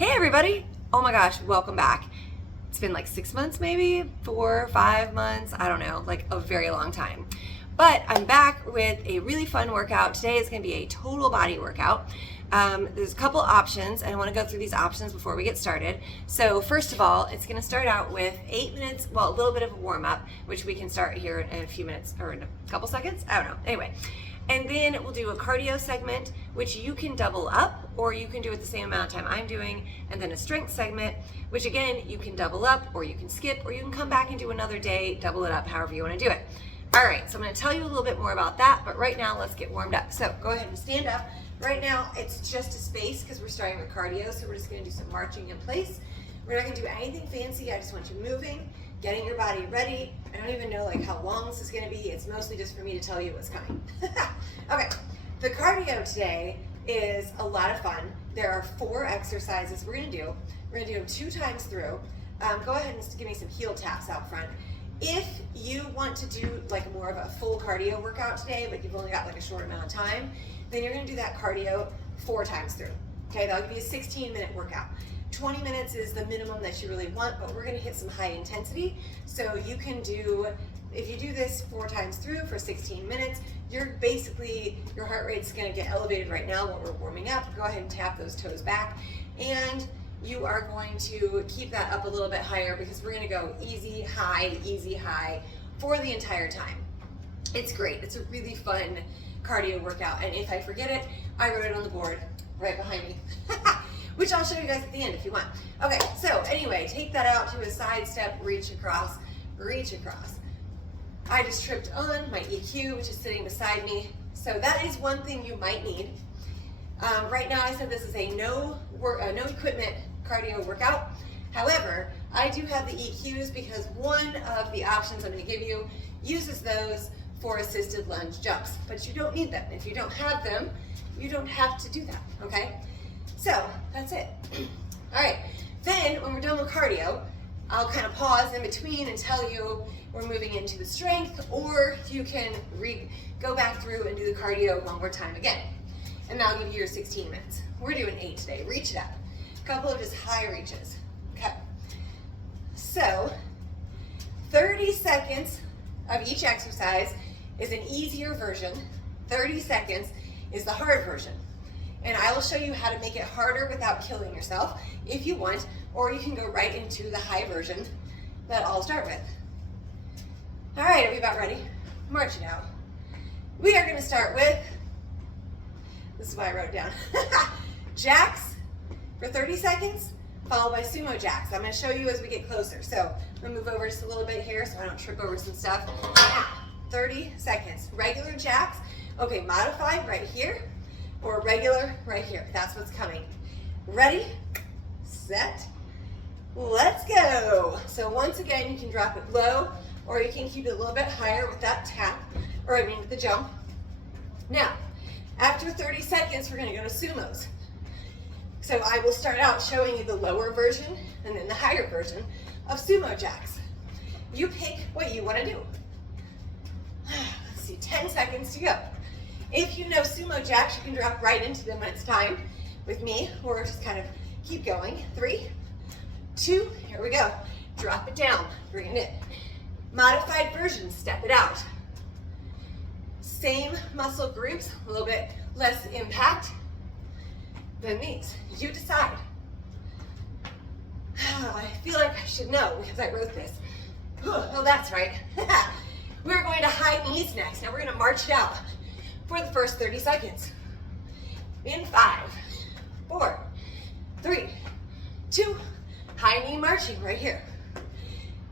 Hey everybody! Oh my gosh, welcome back. It's been like 6 months, maybe 4 or 5 months, I don't know, like a very long time. But I'm back with a really fun workout. Today is going to be a total body workout. There's a couple options, and I want to go through these options before we get started. So first of all, it's going to start out with 8 minutes, well, a little bit of a warm-up, which we can start here in a few minutes, or in a couple seconds, I don't know. Anyway. And then we'll do a cardio segment, which you can double up, or you can do it the same amount of time I'm doing, and then a strength segment, which again, you can double up, or you can skip, or you can come back and do another day, double it up, however you want to do it. All right, so I'm going to tell you a little bit more about that, but right now, let's get warmed up. So go ahead and stand up. Right now, it's just a space because we're starting with cardio, so we're just going to do some marching in place. We're not going to do anything fancy. I just want you moving, getting your body ready. I don't even know like how long this is going to be. It's mostly just for me to tell you what's coming. Okay, the cardio today is a lot of fun. There are 4 exercises we're going to do. We're going to do them 2 times through. Go ahead and give me some heel taps out front. If you want to do like more of a full cardio workout today, but you've only got like a short amount of time, then you're going to do that cardio 4 times through. Okay, that'll give you a 16-minute workout. 20 minutes is the minimum that you really want, but we're going to hit some high intensity. So you can do, if you do this 4 times through for 16 minutes, you're basically, your heart rate's going to get elevated right now while we're warming up. Go ahead and tap those toes back, and you are going to keep that up a little bit higher because we're going to go easy, high for the entire time. It's great. It's a really fun cardio workout, and if I forget it, I wrote it on the board right behind me. Which I'll show you guys at the end if you want. Okay, so anyway, take that out to a side step, reach across, reach across. I just tripped on my EQ, which is sitting beside me. So that is one thing you might need. Right now I said this is a no equipment cardio workout. However, I do have the EQs because one of the options I'm gonna give you uses those for assisted lunge jumps, but you don't need them. If you don't have them, you don't have to do that, okay? So that's it. All right, then when we're done with cardio, I'll kind of pause in between and tell you we're moving into the strength, or you can go back through and do the cardio one more time again. And that'll give you your 16 minutes. We're doing 8 today, reach it up. A couple of just high reaches, okay. So 30 seconds of each exercise is an easier version. 30 seconds is the hard version. And I will show you how to make it harder without killing yourself if you want, or you can go right into the high version that I'll start with. All right, are we about ready? March it out. We are gonna start with, this is what I wrote down, jacks for 30 seconds, followed by sumo jacks. I'm gonna show you as we get closer. So I'm gonna move over just a little bit here so I don't trip over some stuff. 30 seconds, regular jacks. Okay, modified right here, or regular right here. That's what's coming. Ready, set, let's go. So once again, you can drop it low, or you can keep it a little bit higher with that tap, or I mean with the jump. Now, after 30 seconds, we're gonna go to sumos. So I will start out showing you the lower version and then the higher version of sumo jacks. You pick what you wanna do. Let's see, 10 seconds to go. If you know sumo jacks, you can drop right into them when it's time with me, or just kind of keep going. 3, 2, here we go. Drop it down, bring it in. Modified version, step it out. Same muscle groups, a little bit less impact than these. You decide. I feel like I should know because I wrote this. Oh, that's right. We're going to high knees next. Now we're going to march it out for the first 30 seconds. In 5, 4, 3, 2, high knee marching right here.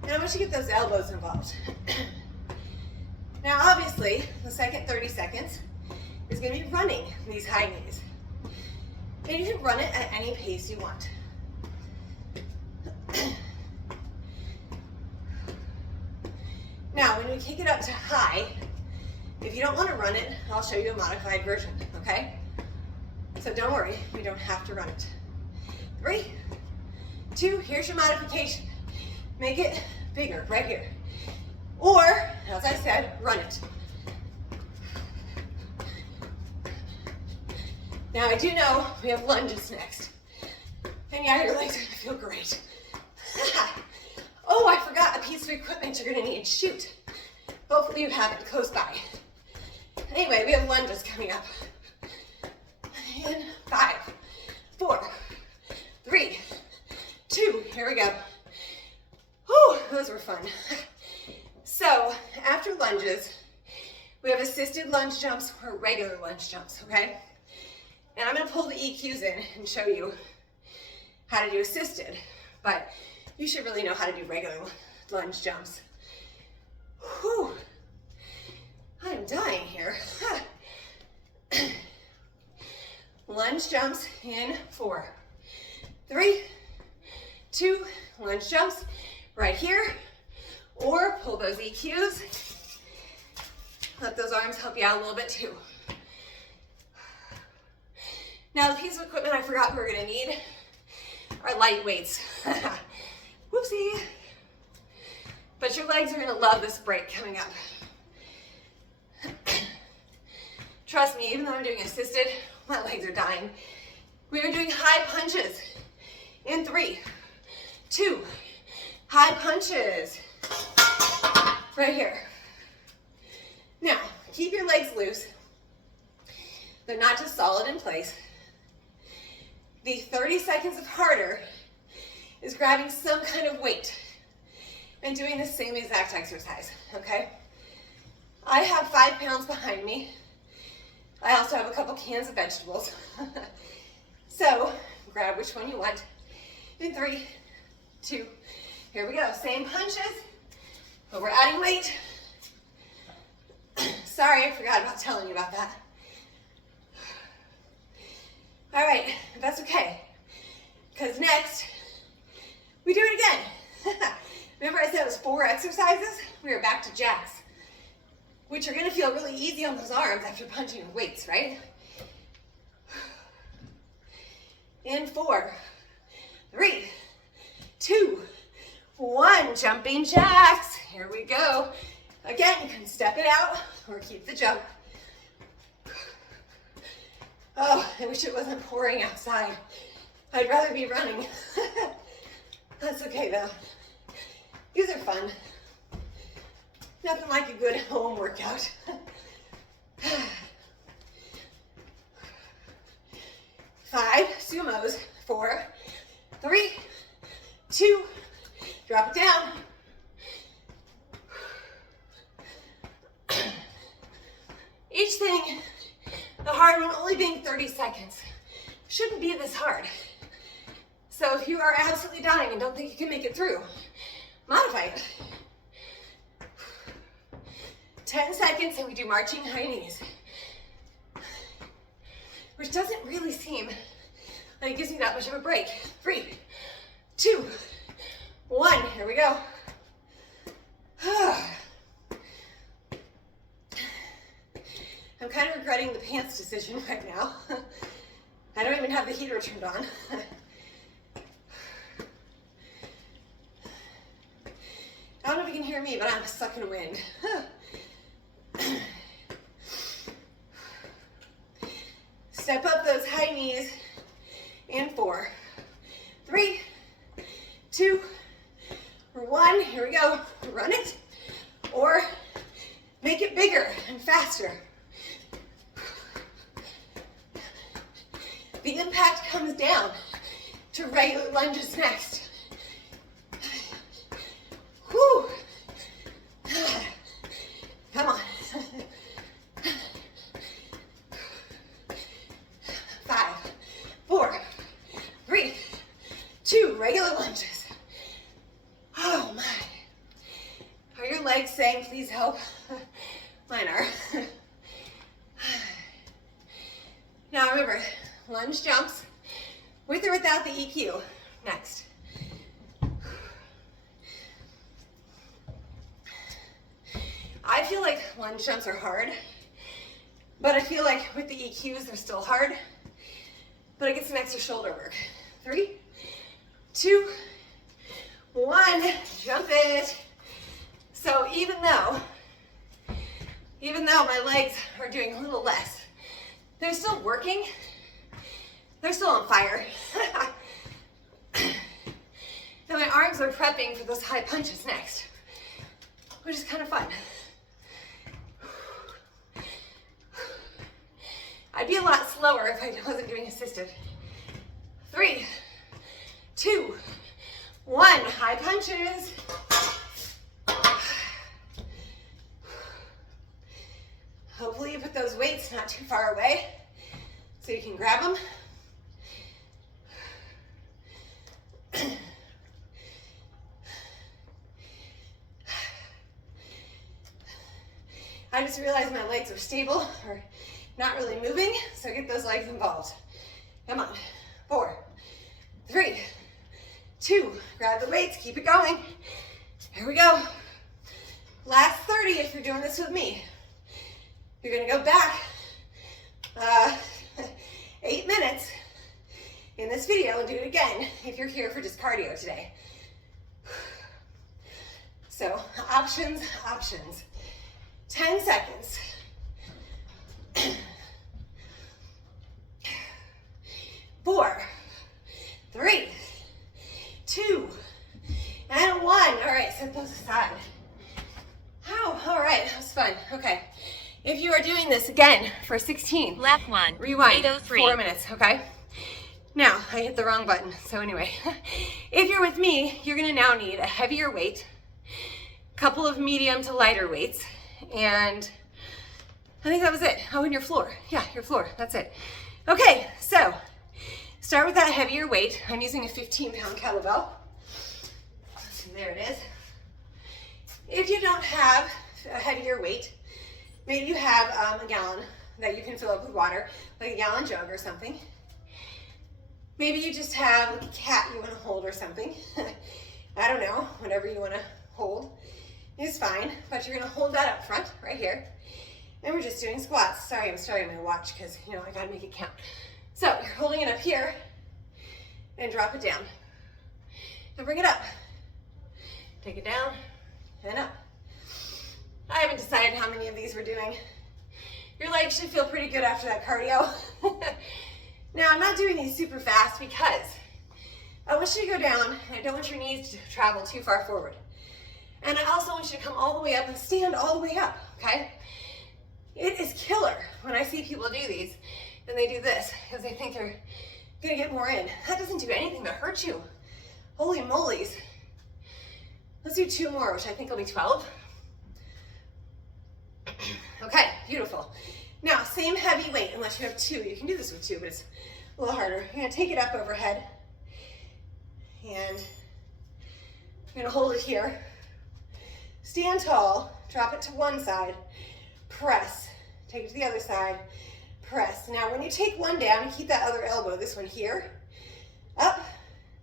And I want you to get those elbows involved. Now obviously, the second 30 seconds is going to be running these high knees. And you can run it at any pace you want. Now when we kick it up to high, if you don't want to run it, I'll show you a modified version, okay? So don't worry, you don't have to run it. 3, 2, here's your modification. Make it bigger, right here. Or, as I said, run it. Now I do know we have lunges next. And yeah, your legs are gonna feel great. Oh, I forgot a piece of equipment you're gonna need. Shoot. Hopefully you have it close by. Anyway, we have lunges coming up. In 5, 4, 3, 2, here we go. Whew, those were fun. So after lunges, we have assisted lunge jumps or regular lunge jumps, okay? And I'm gonna pull the EQs in and show you how to do assisted, but you should really know how to do regular lunge jumps. Whew, I am dying here. Lunge jumps in 4, 3, 2, lunge jumps right here, or pull those EQs. Let those arms help you out a little bit too. Now the piece of equipment I forgot we're gonna need are light weights. Whoopsie. But your legs are gonna love this break coming up. Trust me, even though I'm doing assisted, my legs are dying. We are doing high punches in 3, 2, high punches. Right here. Now, keep your legs loose. They're not just solid in place. The 30 seconds of harder is grabbing some kind of weight and doing the same exact exercise, okay? I have 5 pounds behind me. I also have a couple cans of vegetables. So, grab which one you want. In 3, 2, here we go. Same punches, but we're adding weight. Sorry, I forgot about telling you about that. All right, that's okay. Because next, we do it again. Remember I said it was 4 exercises? We are back to jacks, which are gonna feel really easy on those arms after punching with weights, right? In 4, 3, 2, 1, jumping jacks. Here we go. Again, you can step it out or keep the jump. Oh, I wish it wasn't pouring outside. I'd rather be running. That's okay though. These are fun. Nothing like a good home workout. 5 sumos, 4, 3, 2, drop it down. Each thing, the hard one only being 30 seconds, shouldn't be this hard. So if you are absolutely dying and don't think you can make it through, modify it. 10 seconds and we do marching high knees, which doesn't really seem like it gives me that much of a break. 3, 2, 1, here we go. I'm kind of regretting the pants decision right now. I don't even have the heater turned on. I don't know if you can hear me, but I'm sucking wind. Step up those high knees in 4, 3, 2, 1. Here we go. Run it or make it bigger and faster. The impact comes down to regular lunges next. Whew. Come on. 5, 4, 3, 2, regular lunges. Oh my. Are your legs saying, please help? Mine are. Now remember, lunge jumps with or without the EQ. Next. I feel like lunge jumps are hard, but I feel like with the EQs, they're still hard, but I get some extra shoulder work. 3, 2, 1, jump it. So even though my legs are doing a little less, they're still working. They're still on fire. arms are prepping for those high punches next, which is kind of fun. I'd be a lot slower if I wasn't doing assisted. 3, 2, 1, high punches. Hopefully you put those weights not too far away so you can grab them. I just realized my legs are stable or not really moving, so get those legs involved. Come on. 4, 3, 2, grab the weights, keep it going. Here we go. Last 30 if you're doing this with me. You're gonna go back 8 minutes in this video and do it again if you're here for just cardio today. So options. 10 seconds. 4, 3, 2, and 1. All right, set those aside. Oh, all right, that was fun. Okay, if you are doing this again for 16, left 1, rewind, 803. 4 minutes, okay? Now, I hit the wrong button, so anyway, if you're with me, you're gonna now need a heavier weight, a couple of medium to lighter weights, and I think that was it. Oh, and your floor. Yeah, your floor, that's it. Okay, so start with that heavier weight. I'm using a 15-pound kettlebell. So there it is. If you don't have a heavier weight, maybe you have a gallon that you can fill up with water, like a gallon jug or something. Maybe you just have like a cat you want to hold or something. I don't know, whatever you want to hold is fine, but you're going to hold that up front right here. And we're just doing squats. Sorry, I'm starting my watch because, you know, I got to make it count. So you're holding it up here and drop it down. And bring it up. Take it down and up. I haven't decided how many of these we're doing. Your legs should feel pretty good after that cardio. Now, I'm not doing these super fast because I want you to go down and I don't want your knees to travel too far forward. And I also want you to come all the way up and stand all the way up, okay? It is killer when I see people do these and they do this because they think they're gonna get more in. That doesn't do anything to hurt you. Holy moly's. Let's do 2 more, which I think will be 12. Okay, beautiful. Now, same heavy weight, unless you have 2. You can do this with 2, but it's a little harder. You're gonna take it up overhead and you're gonna hold it here. Stand tall, drop it to one side, press, take it to the other side, press. Now when you take one down, you keep that other elbow, this one here, up,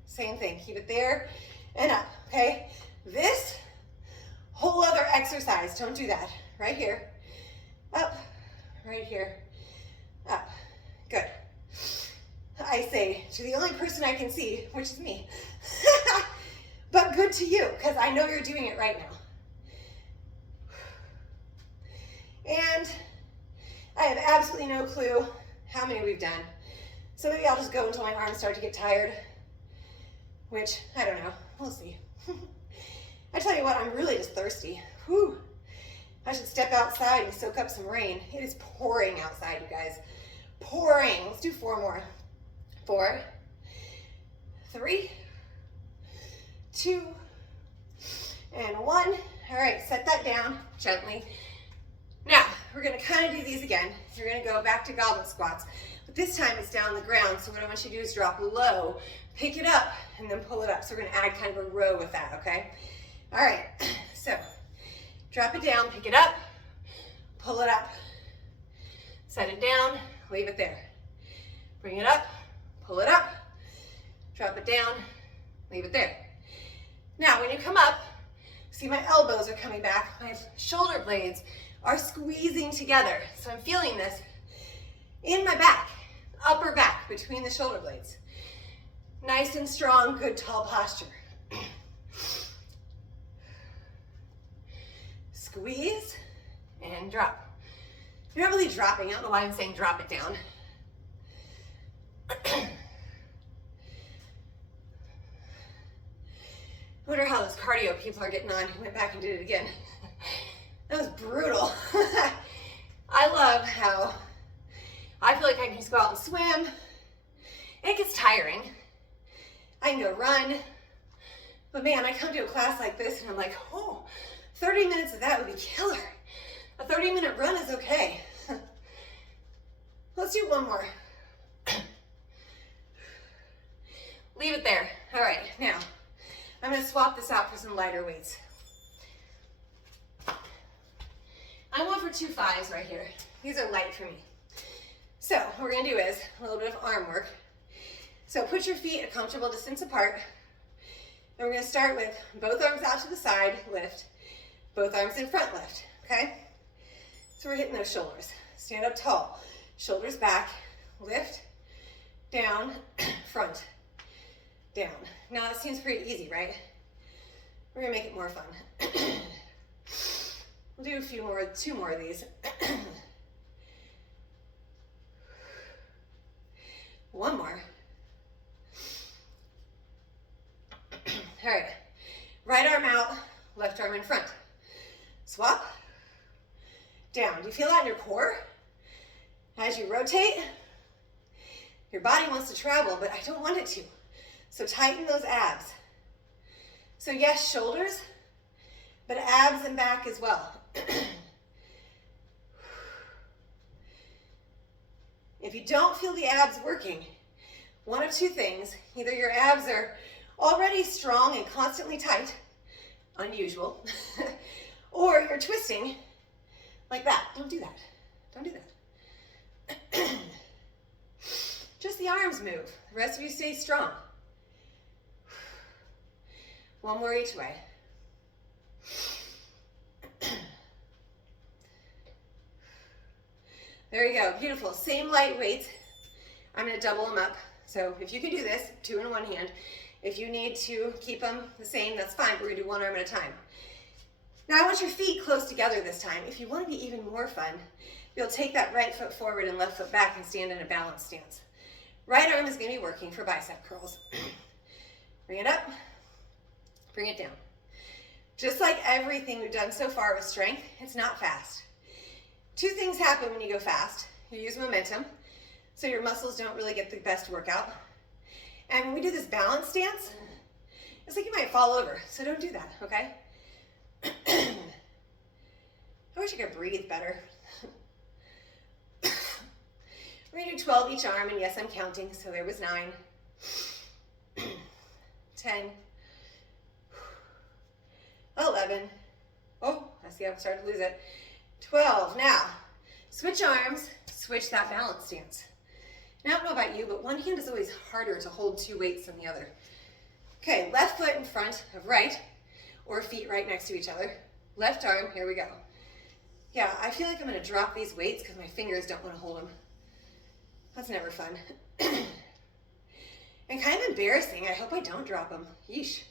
same thing, keep it there and up, okay? This whole other exercise, don't do that, right here, up, right here, up, good. I say to the only person I can see, which is me, but good to you, because I know you're doing it right now. And I have absolutely no clue how many we've done. So maybe I'll just go until my arms start to get tired, which, I don't know, we'll see. I tell you what, I'm really just thirsty. Whew. I should step outside and soak up some rain. It is pouring outside, you guys. Pouring. Let's do 4 more. 4, 3, 2, and 1. All right, set that down gently. Now, we're gonna kind of do these again. You're gonna go back to goblet squats, but this time it's down on the ground, so what I want you to do is drop low, pick it up, and then pull it up. So we're gonna add kind of a row with that, okay? All right, so drop it down, pick it up, pull it up, set it down, leave it there. Bring it up, pull it up, drop it down, leave it there. Now, when you come up, see my elbows are coming back, my shoulder blades are squeezing together. So I'm feeling this in my back, upper back, between the shoulder blades. Nice and strong, good tall posture. Squeeze and drop. You're not really dropping, I don't know why I'm saying drop it down. I wonder how those cardio people are getting on. He went back and did it again. That was brutal. I love how I feel like I can just go out and swim. It gets tiring. I can go run. But man, I come to a class like this and I'm like, oh, 30 minutes of that would be killer. A 30-minute run is okay. Let's do one more. Leave it there. All right, now I'm gonna swap this out for some lighter weights. I'm going for 2 5s right here. These are light for me. So what we're gonna do is a little bit of arm work. So put your feet a comfortable distance apart. And we're gonna start with both arms out to the side, lift. Both arms in front, lift, okay? So we're hitting those shoulders. Stand up tall, shoulders back, lift, down, front, down. Now that seems pretty easy, right? We're gonna make it more fun. We'll do 2 more of these. One more. All right, right arm out, left arm in front. Swap, down. Do you feel that in your core? As you rotate, your body wants to travel, but I don't want it to. So tighten those abs. So yes, shoulders, but abs and back as well. If you don't feel the abs working, one of 2 things. Either your abs are already strong and constantly tight, unusual, or you're twisting like that. Don't do that. Don't do that. Just the arms move. The rest of you stay strong. One more each way. There you go, beautiful. Same light weights. I'm gonna double them up. So if you can do this, 2 in one hand. If you need to keep them the same, that's fine. We're gonna do 1 arm at a time. Now I want your feet close together this time. If you wanna be even more fun, you'll take that right foot forward and left foot back and stand in a balanced stance. Right arm is gonna be working for bicep curls. Bring it up, bring it down. Just like everything we've done so far with strength, it's not fast. 2 things happen when you go fast. You use momentum, so your muscles don't really get the best workout. And when we do this balance stance, it's like you might fall over, so don't do that, okay? I wish I could breathe better. We're gonna do 12 each arm, and yes, I'm counting, so there was 9, 10, 11, oh, I see I'm starting to lose it, 12. Now, switch arms, switch that balance stance. Now, I don't know about you, but one hand is always harder to hold 2 weights than the other. Okay, left foot in front of right, or feet right next to each other. Left arm, here we go. Yeah, I feel like I'm gonna drop these weights because my fingers don't wanna hold them. That's never fun. And kind of embarrassing. I hope I don't drop them. Yeesh.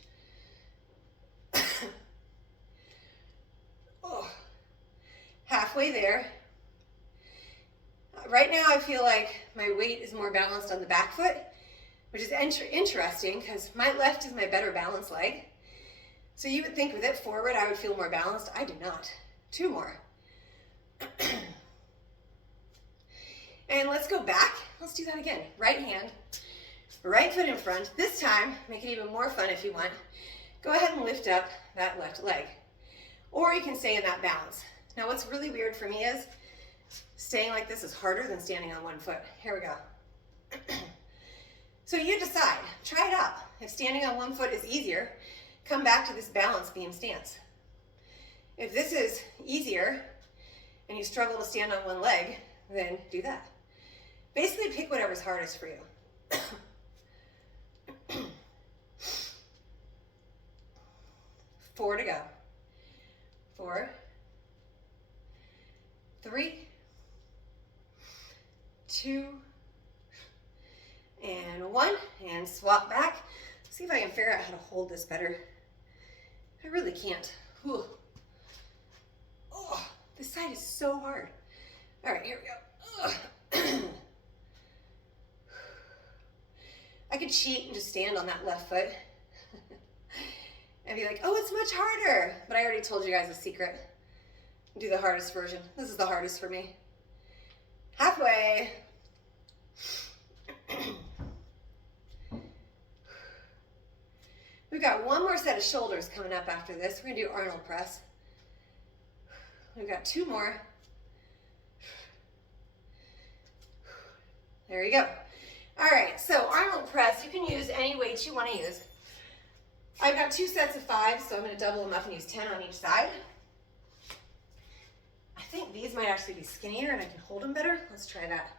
Oh. Halfway there. Right now I feel like my weight is more balanced on the back foot, which is interesting because my left is my better balanced leg. So you would think with it forward I would feel more balanced. I do not. 2 more. And let's go back. Let's do that again. Right hand, right foot in front. This time, make it even more fun if you want. Go ahead and lift up that left leg. Or you can stay in that balance. Now what's really weird for me is staying like this is harder than standing on 1 foot. Here we go. So you decide, try it out. If standing on 1 foot is easier, come back to this balance beam stance. If this is easier and you struggle to stand on 1 leg, then do that. Basically pick whatever's hardest for you. 4 to go. 4, 3, 2, and 1, and swap back. See if I can figure out how to hold this better. I really can't. Whew. Oh, this side is so hard. All right, here we go. I could cheat and just stand on that left foot. and be like, oh, it's much harder. But I already told you guys a secret. Do the hardest version. This is the hardest for me. Halfway. We've got one more set of shoulders coming up after this. We're gonna do Arnold press. We've got 2 more. There you go. All right, so Arnold press, you can use any weights you want to use. I've got 2 sets of 5, so I'm going to double them up and use 10 on each side. I think these might actually be skinnier and I can hold them better. Let's try that.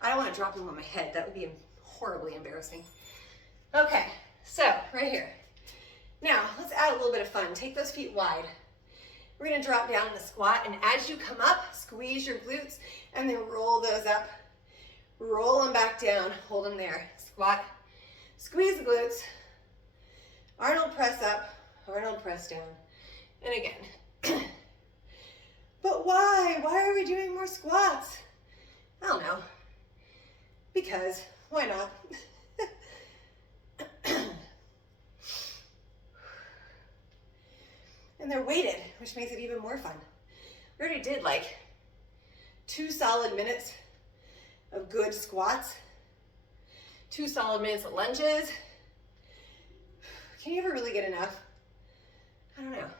I don't want to drop them on my head. That would be horribly embarrassing. Okay, so right here. Now, let's add a little bit of fun. Take those feet wide. We're going to drop down in a squat, and as you come up, squeeze your glutes, and then roll those up. Roll them back down, hold them there. Squat, squeeze the glutes, Arnold press up, Arnold press down, and again. But why? Why are we doing more squats? I don't know. Because, why not? And they're weighted, which makes it even more fun. We already did like 2 solid minutes of good squats, 2 solid minutes of lunges. Can you ever really get enough? I don't know.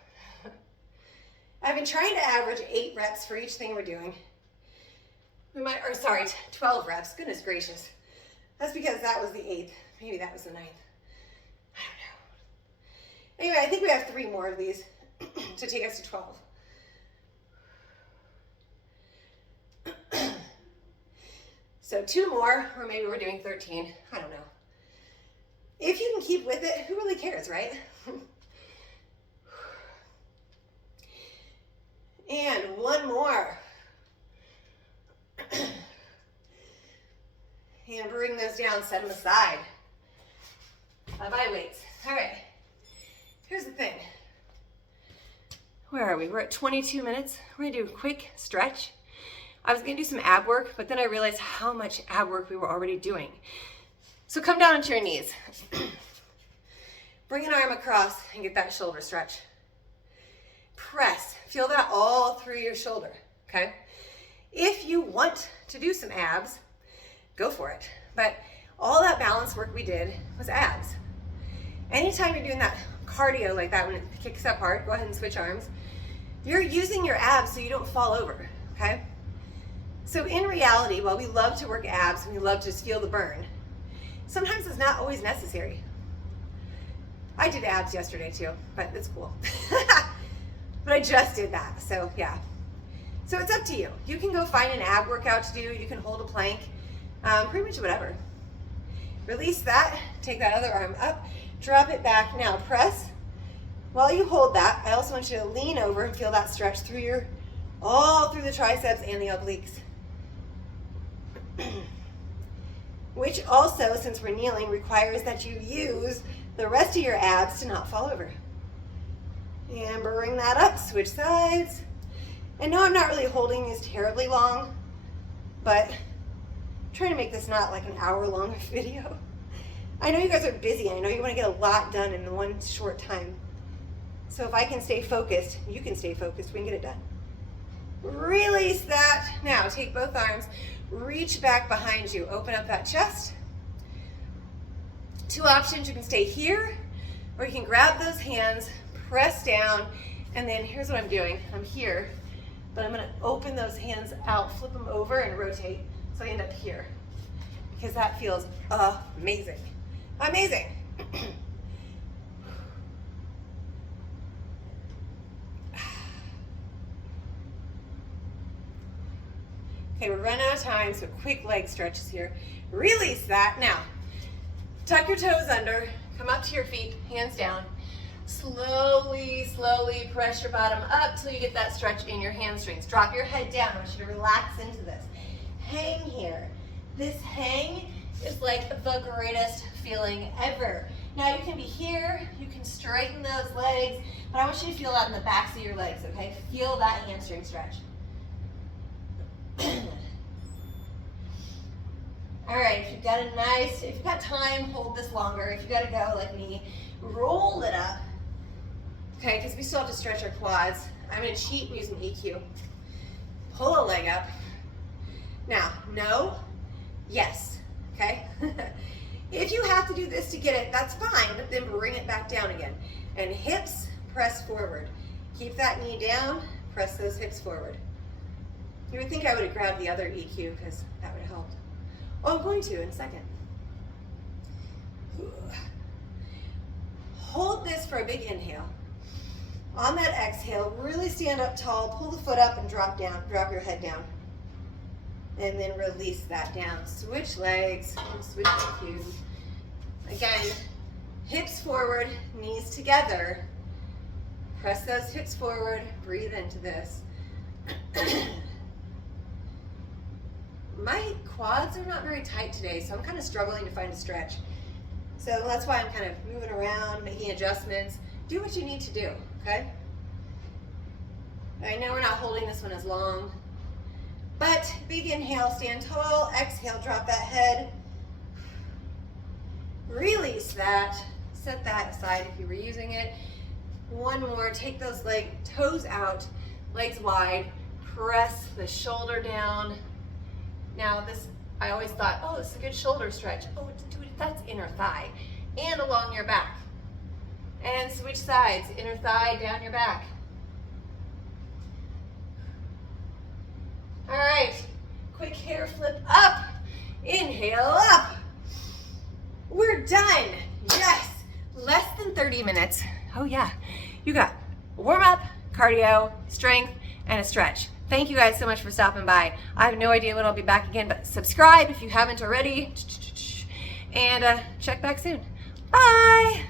I've been trying to average 8 reps for each thing we're doing. 12 reps, goodness gracious. That's because that was the 8th. Maybe that was the 9th. I don't know. Anyway, I think we have 3 more of these to take us to 12. So 2 more, or maybe we're doing 13. I don't know. If you can keep with it, who really cares, right? And 1 more. And bring those down, set them aside. Bye-bye weights. All right, here's the thing. Where are we? We're at 22 minutes. We're gonna do a quick stretch. I was gonna do some ab work, but then I realized how much ab work we were already doing. So come down onto your knees. Bring an arm across and get that shoulder stretch. Press, feel that all through your shoulder, okay? If you want to do some abs, go for it. But all that balance work we did was abs. Anytime you're doing that cardio like that, when it kicks up hard, go ahead and switch arms. You're using your abs so you don't fall over, okay? So in reality, while we love to work abs and we love to just feel the burn, sometimes it's not always necessary. I did abs yesterday too, but it's cool. But I just did that, so yeah. So it's up to you. You can go find an ab workout to do. You can hold a plank, pretty much whatever. Release that, take that other arm up, drop it back. Now press. While you hold that, I also want you to lean over and feel that stretch through all through the triceps and the obliques. Which also, since we're kneeling, requires that you use the rest of your abs to not fall over. And bring that up, switch sides. And no, I'm not really holding these terribly long, but I'm trying to make this not like an hour-long video. I know you guys are busy. I know you want to get a lot done in one short time. So if I can stay focused, you can stay focused, we can get it done. Release that. Now take both arms, reach back behind you, open up that chest. 2 options, you can stay here, or you can grab those hands, press down, and then here's what I'm doing. I'm here, but I'm gonna open those hands out, flip them over and rotate, so I end up here, because that feels amazing. Amazing. Okay, we're running out of time, so quick leg stretches here. Release that. Now, tuck your toes under, come up to your feet, hands down. Slowly, slowly press your bottom up till you get that stretch in your hamstrings. Drop your head down. I want you to relax into this. Hang here. This hang is like the greatest feeling ever. Now you can be here, you can straighten those legs, but I want you to feel that in the backs of your legs, okay? Feel that hamstring stretch. All right, if you've got time, hold this longer. If you gotta go like me, roll it up Okay, because we still have to stretch our quads. I'm gonna cheat using EQ. Pull a leg up. Now, no, yes, okay? If you have to do this to get it, that's fine, but then bring it back down again. And hips, press forward. Keep that knee down, press those hips forward. You would think I would have grabbed the other EQ because that would have helped. Oh, I'm going to in a second. Hold this for a big inhale. On that exhale, really stand up tall, pull the foot up and drop down, drop your head down. And then release that down. Switch legs, switch EQs. Again, hips forward, knees together. Press those hips forward, breathe into this. My quads are not very tight today, so I'm kind of struggling to find a stretch. So that's why I'm kind of moving around, making adjustments. Do what you need to do, okay? I know we're not holding this one as long, but big inhale, stand tall. Exhale, drop that head. Release that. Set that aside if you were using it. One more, take those toes out, legs wide. Press the shoulder down. Now this, I always thought, oh, this is a good shoulder stretch. Oh, dude, that's inner thigh. And along your back. And switch sides, inner thigh, down your back. All right, quick hair flip up. Inhale up. We're done. Yes, less than 30 minutes. Oh yeah, you got warm up, cardio, strength, and a stretch. Thank you guys so much for stopping by. I have no idea when I'll be back again, but subscribe if you haven't already. And check back soon. Bye.